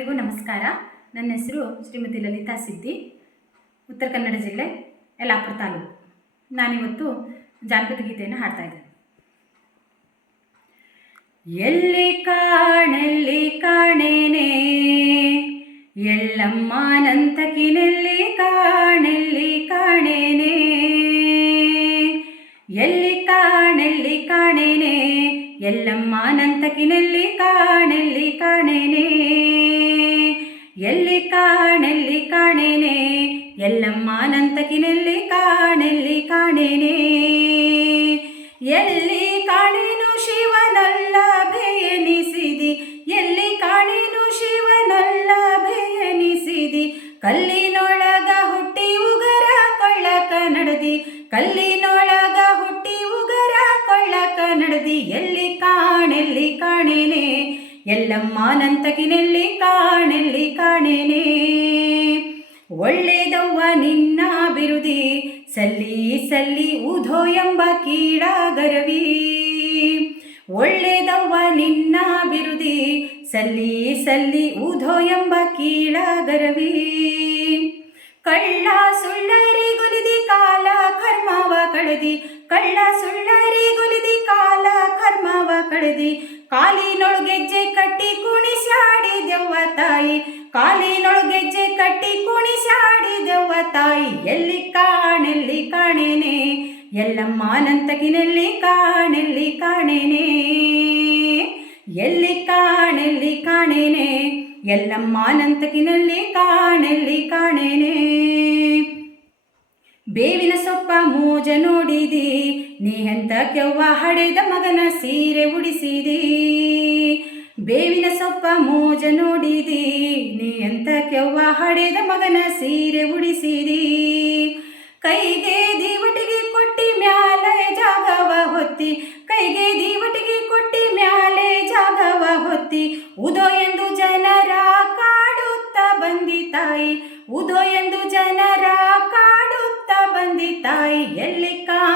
ಎಲ್ಲರಿಗೂ ನಮಸ್ಕಾರ. ನನ್ನ ಹೆಸರು ಶ್ರೀಮತಿ ಲಲಿತಾ ಸಿದ್ದಿ, ಉತ್ತರ ಕನ್ನಡ ಜಿಲ್ಲೆ ಯಲ್ಲಾಪುರ ತಾಲೂಕು. ನಾನಿವತ್ತು ಜಾನಪದ ಗೀತೆಯನ್ನು ಹಾಡ್ತಾ ಇದ್ದೇನೆ. ಎಲ್ಲಿ ಕಾಣೆಲ್ಲಿ ಕಾಣೇನೆ, ಎಳ್ಳಮ್ಮನಂತಕಿನೆಲ್ಲಿ ಕಾಣೆಲ್ಲಿ ಕಾಣೇನೆ, ಎಲ್ಲಿ ಕಾಣೆಲ್ಲಿ ಕಾಣೇನೆ ಎಲ್ಲಮ್ಮನಂತಕಿನೆಲ್ಲಿ ಕಾಣೆಲ್ಲಿ ಕಾಣೇನೆ. ಎಲ್ಲಿ ಕಾಣೆಲ್ಲಿ ಕಾಣೇನೆ? ಎಲ್ಲಮ್ಮನಂತಕಿನೆಲ್ಲಿ ಕಾಣೆಲ್ಲಿ ಕಾಣೇನೆ? ಎಲ್ಲಿ ಕಾಣೇನು ಶಿವನಲ್ಲ ಭಯನಿಸಿದಿ? ಎಲ್ಲಿ ಕಾಣೇನು ಶಿವನಲ್ಲ ಭಯನಿಸಿದಿ? ಕಲ್ಲಿನೊಳಗ ಹುಟ್ಟಿ ಉಗರ ಕೊಳ್ಳಕ ನಡೆದಿ? ಕಲ್ಲಿನೊಳಗ ಹುಟ್ಟಿ ಉಗರ ಕೊಳ್ಳಕ ನಡೆದಿ? ಎಲ್ಲಿ ಕಾಣೆಲ್ಲಿ ಕಾಣೇನೆ? ಎಲ್ಲಮ್ಮನಂತಕಿನೆಲ್ಲಿ ಕಾಣೆಲ್ಲಿ ಕಾಣೇನೆ. ಒಳ್ಳೆದವ್ವ ನಿನ್ನ ಬಿರುದಿ ಸಲ್ಲಿ ಸಲ್ಲಿ ಉಧೋ ಎಂಬ ಕೀಡಾಗರವಿ ಒಳ್ಳೆದವ್ವ ನಿನ್ನ ಬಿರುದಿ ಸಲ್ಲಿ ಸಲ್ಲಿ ಉಧೋ ಎಂಬ ಕೀಡಾಗರವಿ ಕಳ್ಳ ಸುಳ್ಳರಿ ಗುಲಿದಿ ಕಾಲ ಕರ್ಮವ ಕಳೆದಿ, ಕಳ್ಳ ಸುಳ್ಳರಿ ಗುಲಿದಿ ಕಾಲ ಕರ್ಮವ ಕಳೆದಿ ಕಾಲಿನೊಳಗೆಜ್ಜೆ ಕಾಲಿನೊಳಗೆಜ್ಜೆ ಕಟ್ಟಿ ಕುಣಿಸಾಡಿದೆವ್ವ ತಾಯಿ. ಎಲ್ಲಿ ಕಾಣೆಲ್ಲಿ ಕಾಣೇನೆ? ಎಲ್ಲಮ್ಮನಂತಗಿನೆಲ್ಲಿ ಕಾಣೆಲ್ಲಿ ಕಾಣೇನೆ? ಎಲ್ಲಿ ಕಾಣೆಲ್ಲಿ ಕಾಣೇನೆ? ಎಲ್ಲಮ್ಮನಂತಕಿನಲ್ಲಿ ಕಾಣೆಲ್ಲಿ ಕಾಣೇನೆ? ಬೇವಿನ ಸೊಪ್ಪ ಮೋಜ ನೋಡಿದಿ, ನೀ ಎಂತ ಕೆವ್ವ ಹಡೆದ ಮಗನ ಸೀರೆ ಉಡಿಸಿದಿ? ಬೇವಿನ ಸೊಪ್ಪ ಮೋಜ ನೋಡಿದಿ, ನೀ ಅಂತ ಕೆವ್ವ ಹಡೆದ ಮಗನ ಸೀರೆ ಉಡಿಸಿದಿ. ಕೈಗೆ ದೀವಟಿಗೆ ಕೊಟ್ಟಿ ಮ್ಯಾಲೆ ಜಾಗವ ಹೊತ್ತಿ, ಕೈಗೆ ದೀವಟಿಗೆ ಕೊಟ್ಟಿ ಮ್ಯಾಲೆ ಜಾಗವ ಹೊತ್ತಿ. ಉದೋ ಎಂದು ಜನರ ಕಾಡುತ್ತ ಬಂದಿ ತಾಯಿ, ಉದೋ ಎಂದು ಜನರ ಕಾಡುತ್ತ ಬಂದಿ ತಾಯಿ. ಎಲ್ಲಿ ಕಾಣೇನೆ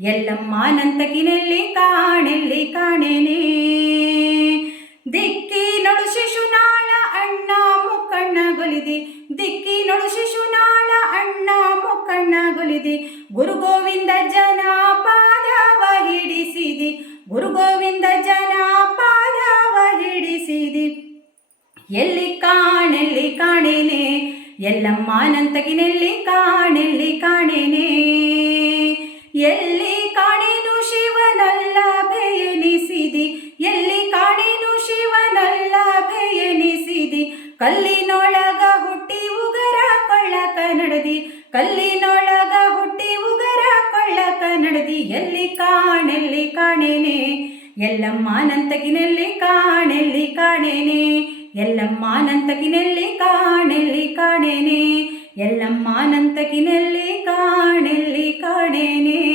ಎಲ್ಲಮ್ಮನಂತಕಿನೆಲ್ಲಿ ಕಾಣೆಲ್ಲಿ ದಿಕ್ಕಿ ದಿಕ್ಕಿನೊಳು ಶಿಶುನಾಳ ಅಣ್ಣ ಮುಕ್ಕಣ್ಣ ಗೊಲಿದಿ. ದಿಕ್ಕಿನೊಳು ಶಿಶುನಾಳ ಅಣ್ಣ ಮುಕ್ಕಣ್ಣ ಗೊಲಿದೆ. ಗುರು ಗೋವಿಂದ ಜನ ಪಾದವ ಹಿಡಿಸಿದಿ. ಗುರು ಗೋವಿಂದ ಜನ ಪಾದವ ಹಿಡಿಸಿದಿ. ಎಲ್ಲಿ ಕಾಣೆಲ್ಲಿ ಕಾಣೇನೆ? ಎಲ್ಲಮ್ಮನಂತಗಿನೆಲ್ಲಿ ಕಾಣೆಲ್ಲಿ ಕಾಣೆನೆ? ಎಲ್ಲಿ ಕಲ್ಲಿನೊಳಗ ಹುಟ್ಟಿ ಉಗರ ಕೊಳ್ಳ ಕನ್ನಡದಿ ಕಲ್ಲಿನೊಳಗ ಹುಟ್ಟಿ ಉಗರ ಕೊಳ್ಳ ಕನ್ನಡದಿ ಎಲ್ಲಿ ಕಾಣೆಲ್ಲಿ ಕಾಣೇನೆ, ಎಲ್ಲಮ್ಮನಂತಕಿನಲ್ಲಿ ಕಾಣೆಲ್ಲಿ ಕಾಣೇನೆ, ಎಲ್ಲಮ್ಮನಂತಕಿನಲ್ಲಿ ಕಾಣೆಲ್ಲಿ ಕಾಣೇನೆ, ಎಲ್ಲಮ್ಮನಂತಕಿನಲ್ಲಿ ಕಾಣೆಲ್ಲಿ ಕಾಣೇನೆ.